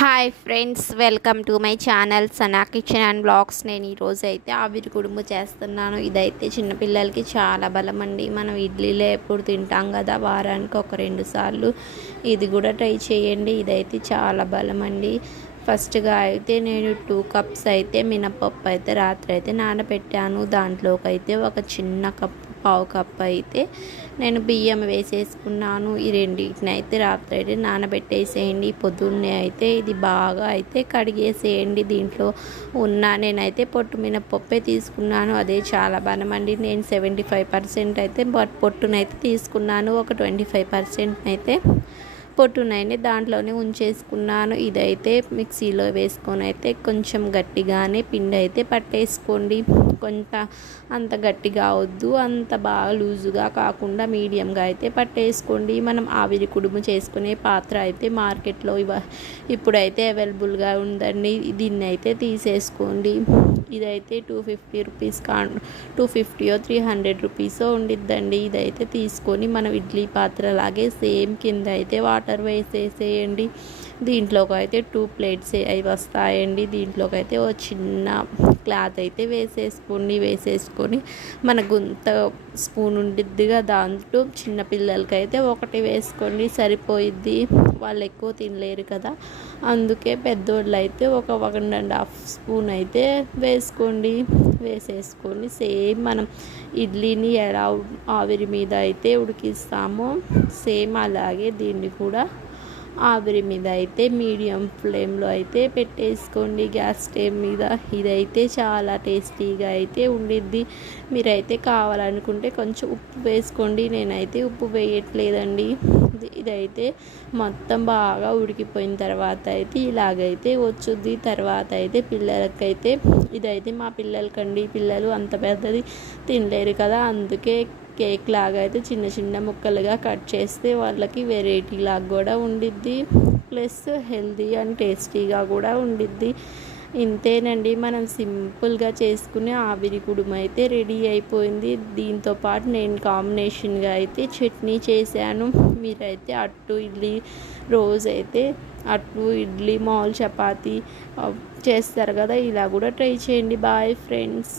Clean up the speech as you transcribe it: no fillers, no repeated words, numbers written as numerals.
Hi friends, welcome to my channel Sana kitchen and blogs. నేను ఈరోజు అయితే ఆవిరి కుడుము చేస్తున్నాను. ఇదైతే చిన్నపిల్లలకి చాలా బలం అండి. మనం ఇడ్లీలో ఎప్పుడు తింటాం కదా, వారానికి ఒక 2 సార్లు ఇది కూడా ట్రై చేయండి. ఇదైతే చాలా బలం అండి. ఫస్ట్గా అయితే నేను 2 కప్స్ అయితే మినపప్పు అయితే రాత్రి అయితే నానబెట్టాను. దాంట్లోకి అయితే ఒక చిన్న కప్పు, పావు కప్పు అయితే నేను బియ్యం వేసేసుకున్నాను. ఈ రెండింటిని అయితే రాత్రి అయితే నానబెట్టేసేయండి. పొద్దున్నే అయితే ఇది బాగా అయితే కడిగేసేయండి. దీంట్లో నేనైతే పొట్టు మినపప్పే తీసుకున్నాను. అదే చాలా బలమండి. నేను 75% అయితే పొట్టునైతే తీసుకున్నాను. ఒక 25% అయితే పొట్టునైనా దాంట్లోనే ఉంచేసుకున్నాను. ఇదైతే మిక్సీలో వేసుకొని అయితే కొంచెం గట్టిగానే పిండి అయితే పట్టేసుకోండి. కొంత అంత గట్టిగా అవద్దు, అంత బాగా లూజుగా కాకుండా మీడియంగా అయితే పట్టేసుకోండి. మనం ఆవిరి కుడుము చేసుకునే పాత్ర అయితే మార్కెట్లో ఇప్పుడైతే అవైలబుల్గా ఉందండి. దీన్ని అయితే తీసేసుకోండి. ఇదైతే 250 రూపీస్ 250 300 రూపీసో ఉండిద్దండి. ఇదైతే తీసుకొని మనం ఇడ్లీ పాత్ర లాగే సేమ్ కింద అయితే వాటర్ వేసేసేయండి. దీంట్లోకి అయితే 2 ప్లేట్స్ అవి వస్తాయండి. దీంట్లోకి అయితే ఒక చిన్న క్లాత్ అయితే వేసేసుకొని మన గుంత స్పూన్ ఉండిద్దిగా, దాంట్లో చిన్నపిల్లలకి అయితే ఒకటి వేసుకోండి, సరిపోయిద్ది. వాళ్ళు ఎక్కువ తినలేరు కదా, అందుకే పెద్దోళ్ళు అయితే ఒక 1.5 స్పూన్ అయితే వేసేసుకొని సేమ్ మనం ఇడ్లీని ఎలా ఆవిరి మీద అయితే ఉడికిస్తామో సేమ్ అలాగే దీన్ని కూడా ఆవిరి మీద అయితే మీడియం ఫ్లేమ్లో అయితే పెట్టేసుకోండి, గ్యాస్ స్టవ్ మీద. ఇదైతే చాలా టేస్టీగా అయితే ఉండిద్ది. మీరైతే కావాలనుకుంటే కొంచెం ఉప్పు వేసుకోండి. నేనైతే ఉప్పు వేయట్లేదండి. ఇదైతే మొత్తం బాగా ఉడికిపోయిన తర్వాత అయితే ఇలాగైతే వచ్చుద్ది. తర్వాత అయితే పిల్లలకైతే ఇదైతే మా పిల్లలకండి, పిల్లలు అంత పెద్దది తినలేరు కదా, అందుకే కేక్ లాగా అయితే చిన్న చిన్న ముక్కలుగా కట్ చేస్తే వాళ్ళకి వెరైటీ లాగా కూడా ఉండిద్ది, ప్లస్ హెల్తీ అండ్ టేస్టీగా కూడా ఉండిద్ది. ఇంతేనండి, మనం సింపుల్గా చేసుకునే ఆవిరి కుడుము అయితే రెడీ అయిపోయింది. దీంతో పాటు నేను కాంబినేషన్గా అయితే చట్నీ చేశాను. మీరైతే అట్టు ఇడ్లీ రోజైతే అట్టు ఇడ్లీ మామూలు చపాతీ చేస్తారు కదా, ఇలా కూడా ట్రై చేయండి. Bye friends.